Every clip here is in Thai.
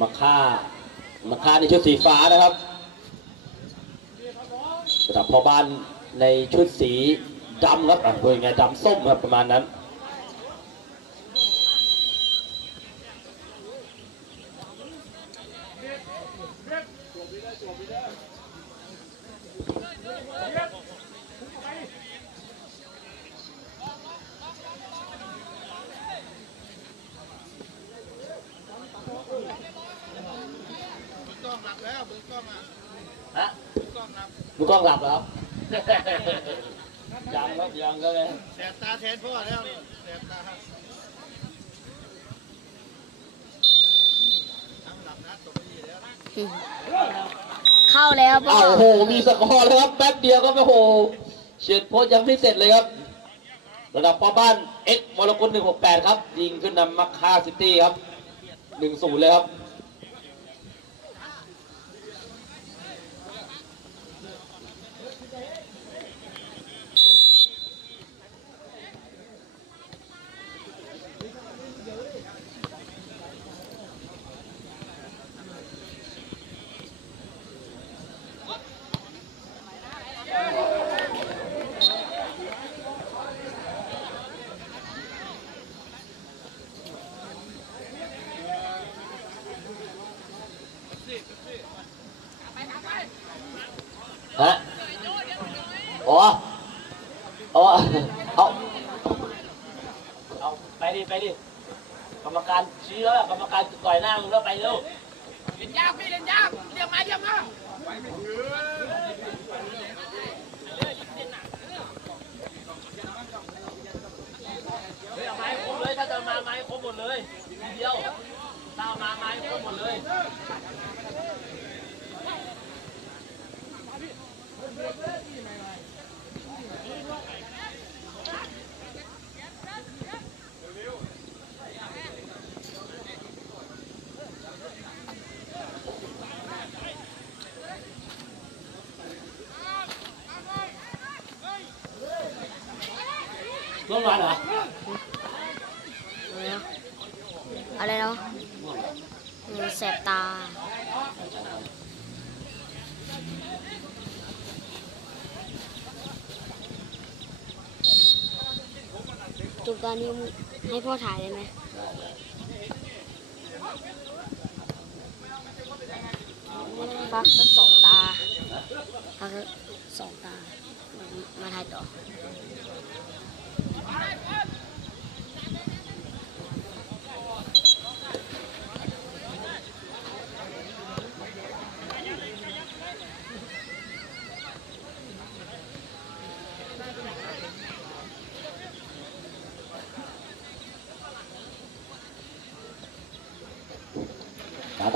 มาฆ่ามาฆ่าในชุดสีฟ้านะครับระดับพ่อบ้านในชุดสีดำครับอะพูดยไงดำส้มครับประมาณนั้น หลับแล้วมือกล้องอะฮะมือกล้องหลับมือกล้องหลับแล้วยังครับยังก็เลยแสบตาแทนพ่อแล้วแสบตาทั้งหลับนะตกดีแล้วเข้าแล้วพ่ออ้าวโอ้โห มีสกอร์แล้วครับแป๊บเดียวก็โอ้โหเฉียดโพสต์ยังไม่เสร็จเลยครับ ระดับพ่อบ้านเอ็กมรกต168ครับ ยิงขึ้นนำมัคคาซิตี้ครับ1-0เลยครับ ฮะ อ๋อ อ๋อ เอา เอา ไปดิ ไปดิ กรรมการชี้แล้วกรรมการต่อยหน้ามึงแล้วไปเร็ว เล่นยากพี่เล่นยากเรียกมาเรียกมา เฮ้ยเอาไม้ครบเลย ถ้าจะมาไม้ครบหมดเลยทีเดียวถ้าเอามาไม้ครบหมดเลย ร่วมงานเหรอ อะไรเนาะอืมแสบตา จุดตอนนี้ให้พ่อถ่ายได้ไหมพักสักสองตาพักสักสองตา มาถ่ายต่อ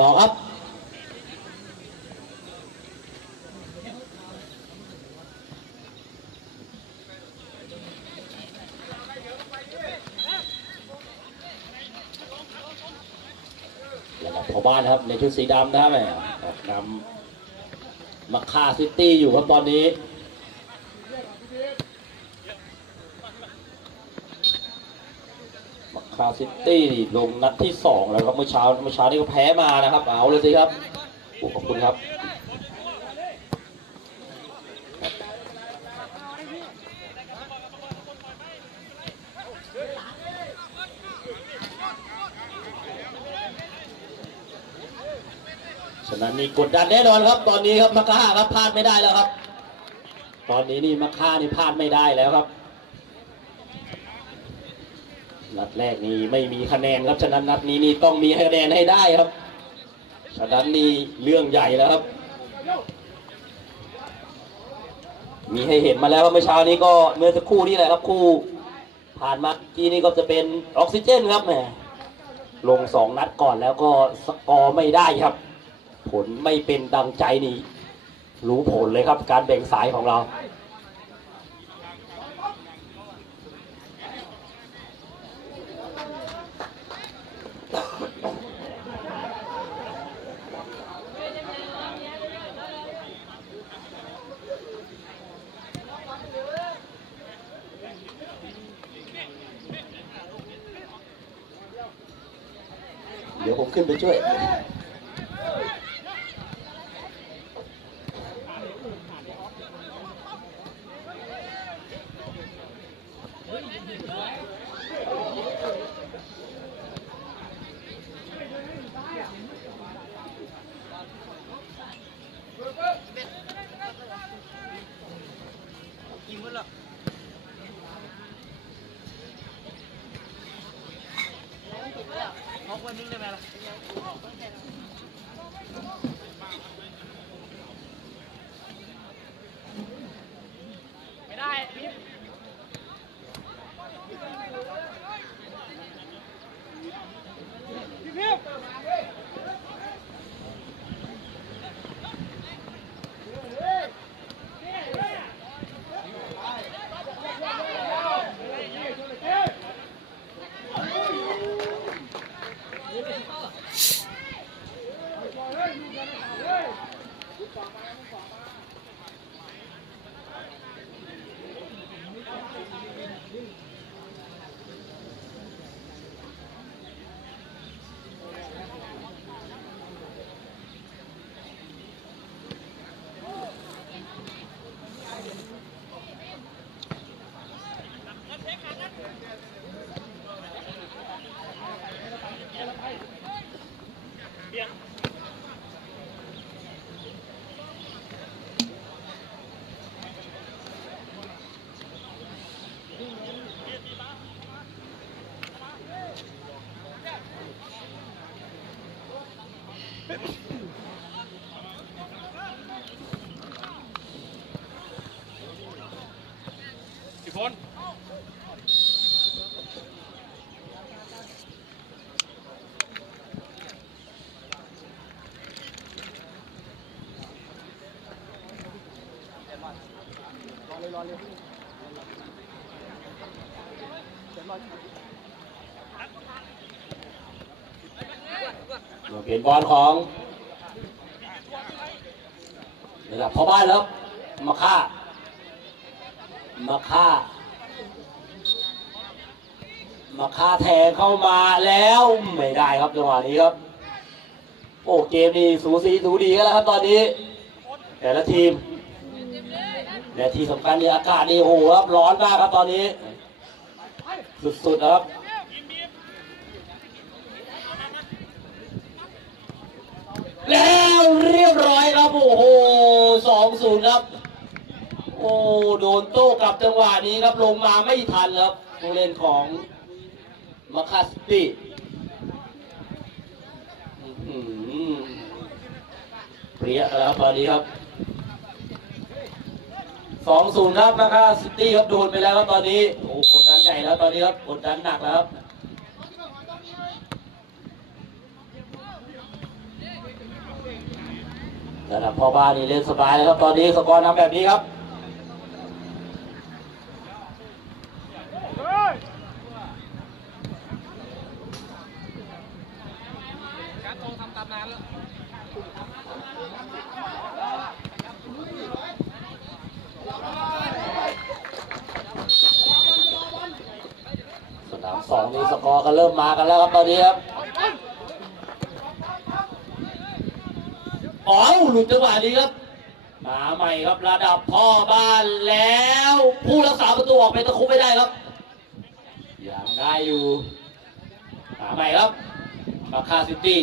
ต่อครับแล้วก็พอบ้านครับในชุดสีดำนะแมออกนำมาคาซิตี้อยู่ครับตอนนี้ มาคา ซิตี้ลงนัดที่สองแล้วครับเมื่อเช้าเมื่อเช้านี้ก็แพ้มานะครับ เอาเลยสิครับอขอบคุณครับฉะนั้นนี่กดดันแน่นอนครับ ตอนนี้ครับมาค่าครับพลาดไม่ได้แล้วครับ ตอนนี้นี่มาค่านี่พลาดไม่ได้แล้วครับ นัดแรกนี่ไม่มีคะแนนครับฉะนั้นนัดนี้นี่ต้องมีคะแนนให้ได้ครับ ฉะนั้นนี่เรื่องใหญ่แล้วครับ มีให้เห็นมาแล้วว่าเมื่อเช้านี้ก็เมื่อสักครู่นี่แหละครับคู่ ผ่านมากี้นี่ก็จะเป็นออกซิเจนครับแหมลงสองนัดก่อนแล้วก็สกอร์ไม่ได้ครับ ผลไม่เป็นดังใจนี่ รู้ผลเลยครับ การแบ่งสายของเรา เดี๋ย เปลี่ยนบอลของระดับพ่อบ้านแล้วมาฆ่า มาฆ่า มาฆ่าแทงเข้ามาแล้วไม่ได้ครับจังหวะนี้ครับ โอ้เกมนี้สูสีสูดีกันแล้วครับตอนนี้ แต่ละทีม และที่สำคัญนี่อากาศนี่โอ้โหครับร้อนมากครับตอนนี้ สุดๆนะครับแล้วเรียบร้อยครับ โอ้โหสองศูนย์ครับ โอ้โดนโต้กลับจังหวะนี้ครับลงมาไม่ทันครับผู้เล่นของมาคาสตีอื้อหือเปรี้ยแล้วตอนนี้ครับ สองศูนย์ครับนะครับซิตี้ครับโดนไปแล้วครับตอนนี้โอ้กดดันใหญ่แล้วตอนนี้ครับกดดันหนักแล้วครับระดับพ่อบ้านนี่เล่นสบายเลยครับตอนนี้สกอร์นำแบบนี้ครับ การโตทำตามนานแล้ว สนามสองนี่สกอร์ก็เริ่มมากันแล้วครับต อนนี้ครับอ๋อหลุดจังหวะนี้ครับ มาใหม่ครับระดับพ่อบ้านแล้ว ผู้รักษาประตูออกไปตะคุบไม่ได้ครับยังได้อยู่มาใหม่ครับ มาคาซิตี้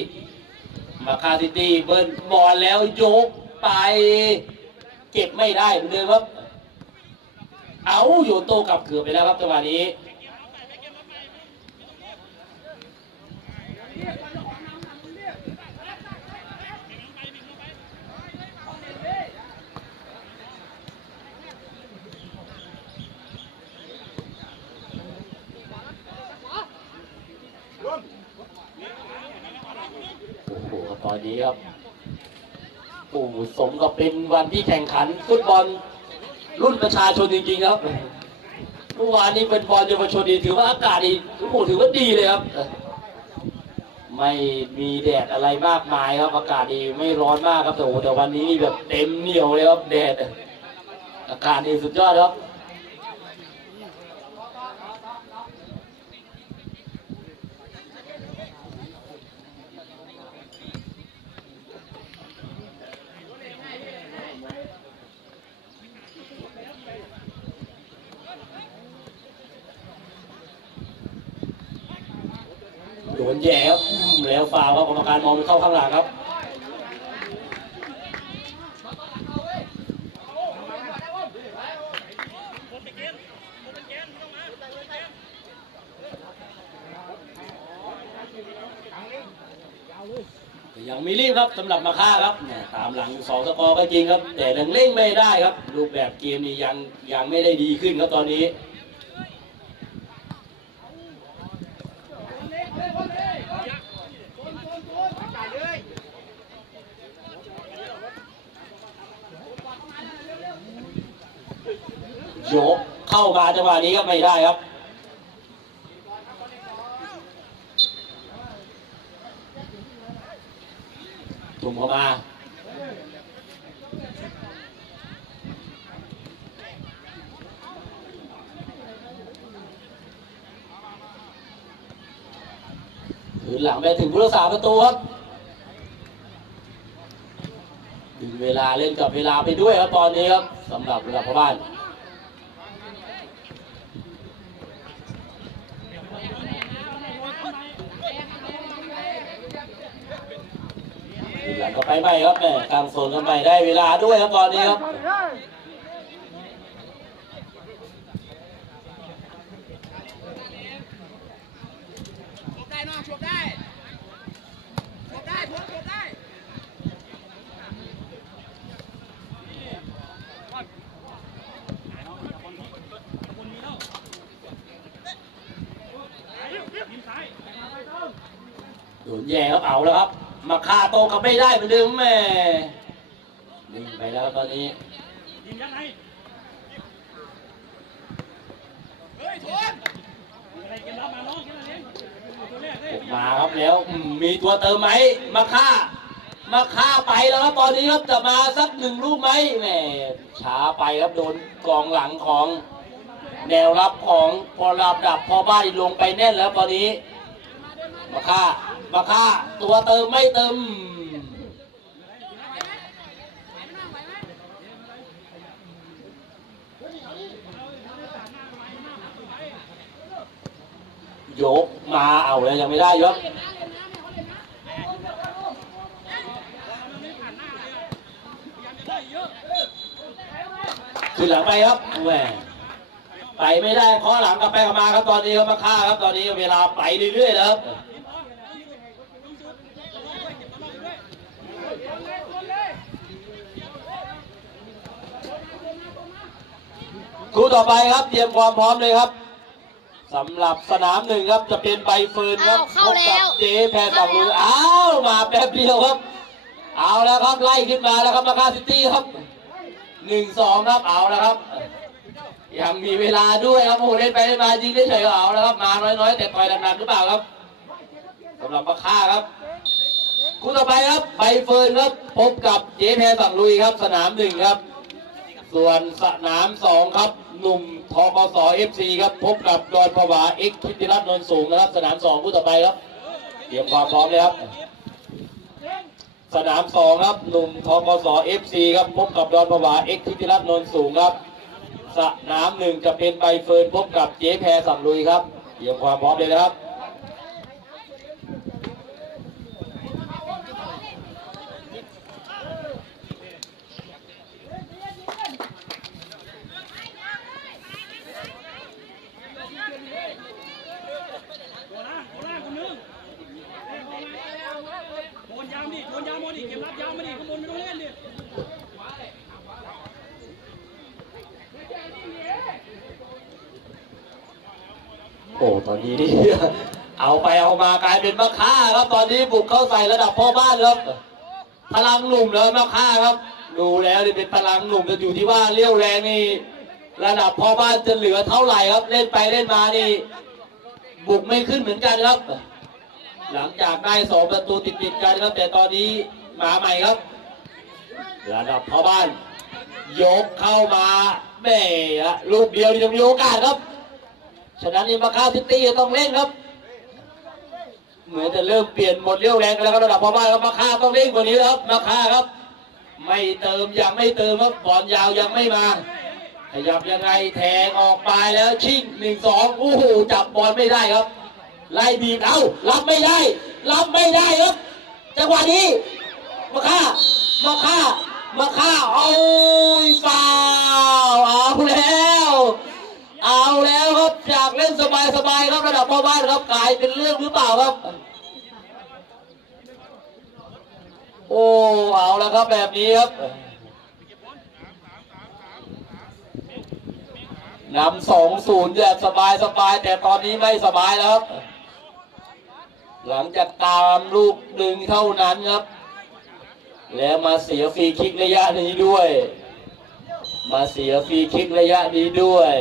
มาคาซิตี้เบิร์นบอลแล้วยกไป เก็บไม่ได้เหมือนเดิมครับ เอาโยโต้กลับเกือบไปแล้วครับจังหวะนี้ โอ้โหต อนนี้ครับโอ้โหสมกับเป็นวันที่แข่งขันฟุตบอลรุ่นประชาชนจริงๆครับเมื่อวานนี้เป็นบอลเยาวชนดีถือว่าอากาศดีโอ้โหถือว่าดีเลยครับ ไม่มีแดดอะไรมากมายครับอากาศดีไม่ร้อนมากครับแต่โอ้โหแต่วันนี้แบบเต็มเหนียวเลยครับแดดอากาศดีสุดยอดครับ นแย่ครับแล้วฟาวครับกรรมการมองไปเข้าข้างหลังครับยังมีรีบครับสำหรับมาค่าครับแหม่ตามหลังสองสกอร์ก็จริงครับ แต่ยังเล่งไม่ได้ครับ รูปแบบเกมนี้ยังยังไม่ได้ดีขึ้นครับตอนนี้ โยกเข้ามาจังหวะนี้ก็ไม่ได้ครับจุ่มเข้ามาคืนหลังไปถึงผู้รักษาประตูครับดึงเวลาเล่นกับเวลาไปด้วยครับตอนนี้ครับสำหรับเวลาพ่อบ้าน หลังก็ไปใหม่ครับแม่กลางโซนกันใหม่ได้เวลาด้วยครับตอนนี้ครับได้น้องชกได้ชกได้ชกได้โดนแย่ครับเอาแล้วครับ มาฆ่าโตกับไม่ได้เหมือนเดิมแม่นิ่งไปแล้วครับตอนนี้เฮ้ยทนมาครับแล้วอืมมีตัวเติมไหมมาฆ่า มาฆ่าไปแล้วครับตอนนี้ครับจะมาสักหนึ่งลูกไหมแหมช้าไปครับโดนกองหลังของ แนวรับของพอรับดับพอบ้านลงไปแน่นแล้วตอนนี้ มาฆ่า มาฆ่าตัวเติมไม่เติมยกมาเอาเลยยังไม่ได้ยกขึ้นหลังไปครับแหมไปไม่ได้ข้อหลังกลับไปกลับมาครับตอนนี้ครับมาฆ่าครับตอนนี้เวลาไปเรื่อยๆแล้วครับ คู่ต่อไปครับเตรียมความพร้อมเลยครับสำหรับสนามหนึ่งครับจะเป็นใบเฟิร์นครับอ้าวเข้าแล้วพบกับเจแพรฝั่งมืออ้าวมาแป๊บเดียวครับ เอาแล้วครับไล่ขึ้นมาแล้วครับมาคาซิตี้ครับหนึ่งสองครับเอาแล้วครับ ยังมีเวลาด้วยครับโอ้โหเล่นไปเล่นมาจริงได้เฉยๆเอาแล้วครับมาน้อยๆแต่ต่อยหนักๆหรือเปล่าครับสำหรับมาค่าครับ คู่ต่อไปครับใบเฟิร์นครับพบกับเจแพรฝั่งลุยครับ สนามหนึ่งครับ ส่วนสนามสองครับ หนุ่มทกสเอฟซีครับ พบกับดอนผวาเอ็กคิติรัตน์นนสูงนะครับ สนามสองคู่ต่อไปครับ เตรียมความพร้อมเลยครับ สนามสองครับ หนุ่มทกสเอฟซีครับ พบกับดอนผวาเอ็กคิติรัตน์นนสูงครับ สนามหนึ่งจะเป็นใบเฟิร์นพบกับเจ๊แพรสั่งลุยครับ เตรียมความพร้อมเลยนะครับ โดนยามดิโดนยามมาดิเกมรับยามมาดิข้างบนไม่ต้องเล่นดิ โอ้ตอนนี้นี่ เอาไปเอามากลายเป็นมะค่าครับ ตอนนี้บุกเข้าใส่ระดับพ่อบ้านครับ พลังหนุ่มเลยมะค่าครับ ดูแล้วนี่เป็นพลังหนุ่มจะอยู่ที่ว่าเลี้ยวแรงนี่ระดับพ่อบ้านจะเหลือเท่าไหร่ครับ เล่นไปเล่นมานี่ บุกไม่ขึ้นเหมือนกันครับ หลังจากได้สองประตูติดๆกันครับ แต่ตอนนี้มาใหม่ครับ ระดับพ่อบ้าน ยกเข้ามาแม่ลูกเดียวยังมีโอกาสครับ ฉะนั้นนี่มาค่าซิตี้ต้องเล่นครับ เหมือนจะเริ่มเปลี่ยนหมดเรี่ยวแรงกันแล้วครับระดับพ่อบ้านครับมาค่าต้องเล่นกว่านี้ครับมาค่าครับ ไม่เติมยังไม่เติมครับบอลยาวยังไม่มาขยับยังไงแทงออกไปแล้วชิงหนึ่งสองโอ้โหจับบอลไม่ได้ครับ ไล่บีบเอารับไม่ได้ รับไม่ได้ครับจังหวะนี้มาฆ่ามาฆ่ามาฆ่าเอาฟาวเอาแล้ว เอาแล้วครับจากเล่นสบายๆครับระดับพ่อบ้านครับกลายเป็นเรื่องหรือเปล่าครับ โอ้เอาแล้วครับแบบนี้ครับนำสองศูนย์แบบสบายสบายๆแต่ตอนนี้ไม่สบายแล้วครับ หลังจากตามลูกหนึ่งเท่านั้นครับ แล้วมาเสียฟรีคิกระยะนี้ด้วย มาเสียฟรีคิกระยะนี้ด้วย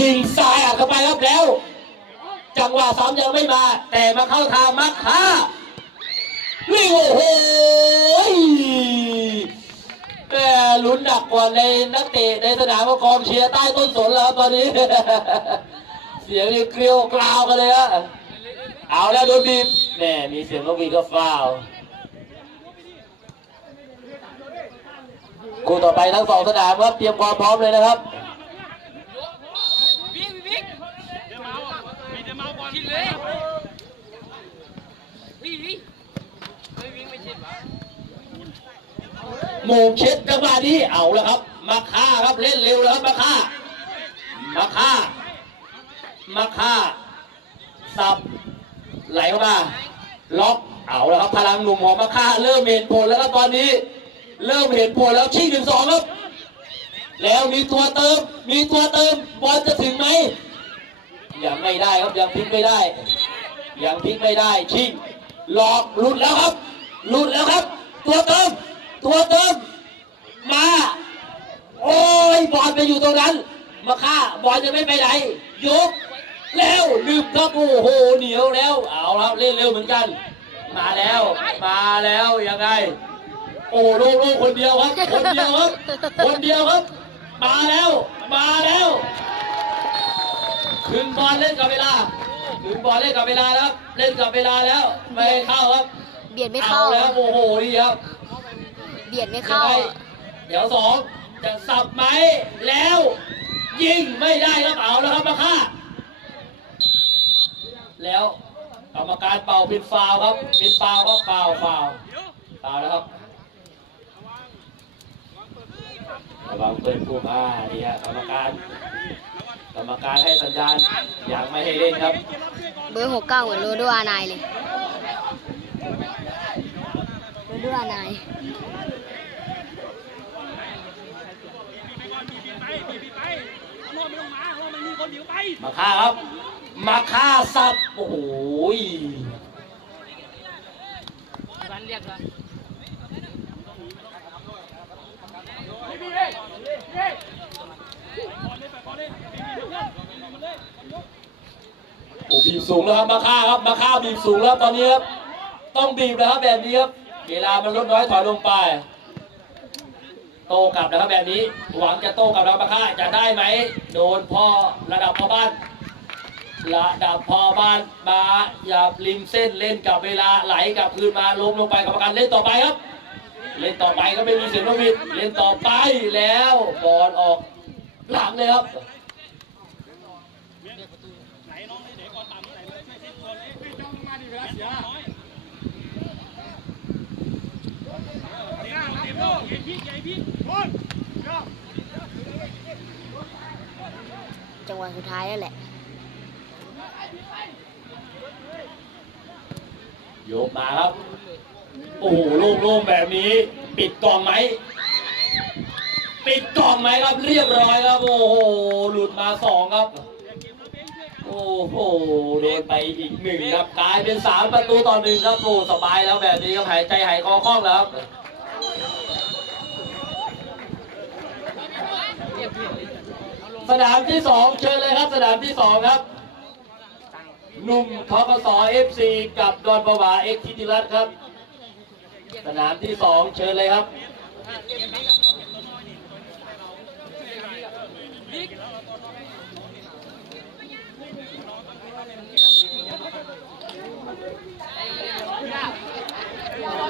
ยิงซ้ายอัดเข้าไปครับแล้ว จังหวะซ้อมยังไม่มา แต่มาเข้าทางมักค่านี่โอ้โหแต่ลุ้นหนักกว่าในนักเตะในสนามกองเชียร์ใต้ต้นสนแล้วครับตอนนี้ เสียงนี่เกลียวกราวกันเลยฮะเอาแล้วโดนบีบแน่มีเสียงนกบีก็ฟาวคู่ต่อไปทั้งสองสนามครับเตรียมความพร้อมเลยนะครับ วิ่งวิ่ง เดี๋ยวเมา มีเดี๋ยวเมก่อนกินเลยวิ่งวิ่งไม่วิ่งไม่ชิดวะโมงเช็ดจังหวะนี้เอาแล้วครับ มาฆ่าครับเล่นเร็วแล้วครับมาฆ่า มาฆ่า มาฆ่า สับ ไหลเข้ามา ล็อก เอาแล้วครับพลังหนุ่มของมาฆ่า เริ่มเห็นผลแล้วครับตอนนี้ เริ่มเห็นผลแล้วชิงหนึ่งสองครับ แล้วมีตัวเติม มีตัวเติม บอลจะถึงไหม ยังไม่ได้ครับยังพลิกไม่ได้ ยังพลิกไม่ได้ ชิงหลอกหลุดแล้วครับ หลุดแล้วครับ ตัวเติม ตัวเติม มา โอ้ยบอลไปอยู่ตรงนั้น มาฆ่าบอลจะไม่ไปไหนยกแล้วลืมครับโอ้โหเหนียวแล้ว เอาแล้วเล่นเร็วเหมือนกัน มาแล้ว มาแล้วยังไง โอ้โลโลคนเดียวครับ คนเดียวครับ คนเดียวครับ มาแล้ว มาแล้ว คืนบอลเล่นกับเวลาคืนบอลเล่นกับเวลาแล้วครับเล่นกับเวลาแล้วไม่ให้เข้าครับเบียดไม่เอาเข้าแล้วโอ้โหนี่ครับเบียดไม่ยังเข้าไงเดี๋ยวสองจะสับไหมแล้วยิงไม่ได้ครับเอาแล้วครับมาฆ่าแล้วกรรมการเป่าเป็นฟาวล์ครับเป็นฟาวล์ครับฟาวล์ฟาวล์ฟาวล์แล้วครับระวังเปิดผู้ผ้านี่ฮะกรรมการ กรรมการให้สัญญาณยังไม่ให้เล่นครับ เบอร์หกเก้าเหมือนโรดัวอานายเลยโรดัวอานายไปบีบไปเอาโน่นไม่ต้องมาเอาโน่นมันมีคนเดียวไปมาฆ่าครับ มาฆ่าสับโอ้โหร้านเรียกเลย โอ้บีบ สูงแล้วครับมาฆ่าครับมาฆ่าบีบสูงแล้วตอนนี้ครับต้องบีบนะครับแบบนี้ครับเวลามันลดน้อยถอยลงไป โตกลับนะครับแบบนี้ หวังจะโตกลับแล้วมาฆ่าจะได้ไหมโดนพ่อระดับพ่อบ้านระดับพ่อบ้านมาอย่าริมเส้นเล่นกับเวลาไหลกลับคืนมาล้มลงไปกรรมการเล่นต่อไปครับ เล่นต่อไปก็ไม่มีเสียงนกหวีดเล่นต่อไปแล้วบอลออกหลังเลยครับ ไหนน้องไหนก่อนต่ำไหนช่วยเซ็ตก่อนเลยไม่จ้องมาดิเวลาเสียน้อยเดี๋ยวเดี๋ยวใหญ่พี่ใหญ่พี่คน จังห วะสุดท้ายนั่นแหละ โยกมาครับ โอ้โหโล่งๆแบบนี้ ปิดกล่องไหม ปิดกล่องไหมครับเรียบร้อยครับโอ้โหหลุดมาสองครับ โอ้โหโดนไปอีกหนึ่งครับกลายเป็นสามประตูต่อหนึ่งครับโอ้สบายแล้วแบบนี้ครับหายใจหายคอคล่องแล้วครับ สนามที่สองเชิญเลยครับ สนามที่สองครับหนุ่มทกศเอฟซีกับดอนประวาเอ็กทิติรัตครับ สนามที่สองเชิญเลยครับ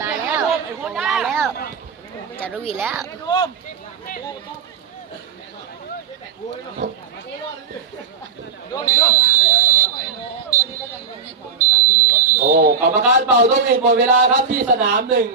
ลาแล้วลาแล้วจะรู้อีแล้ว โอ้กรรมการเป่าต้องอินหมดเวลาครับที่สนามหนึ่ง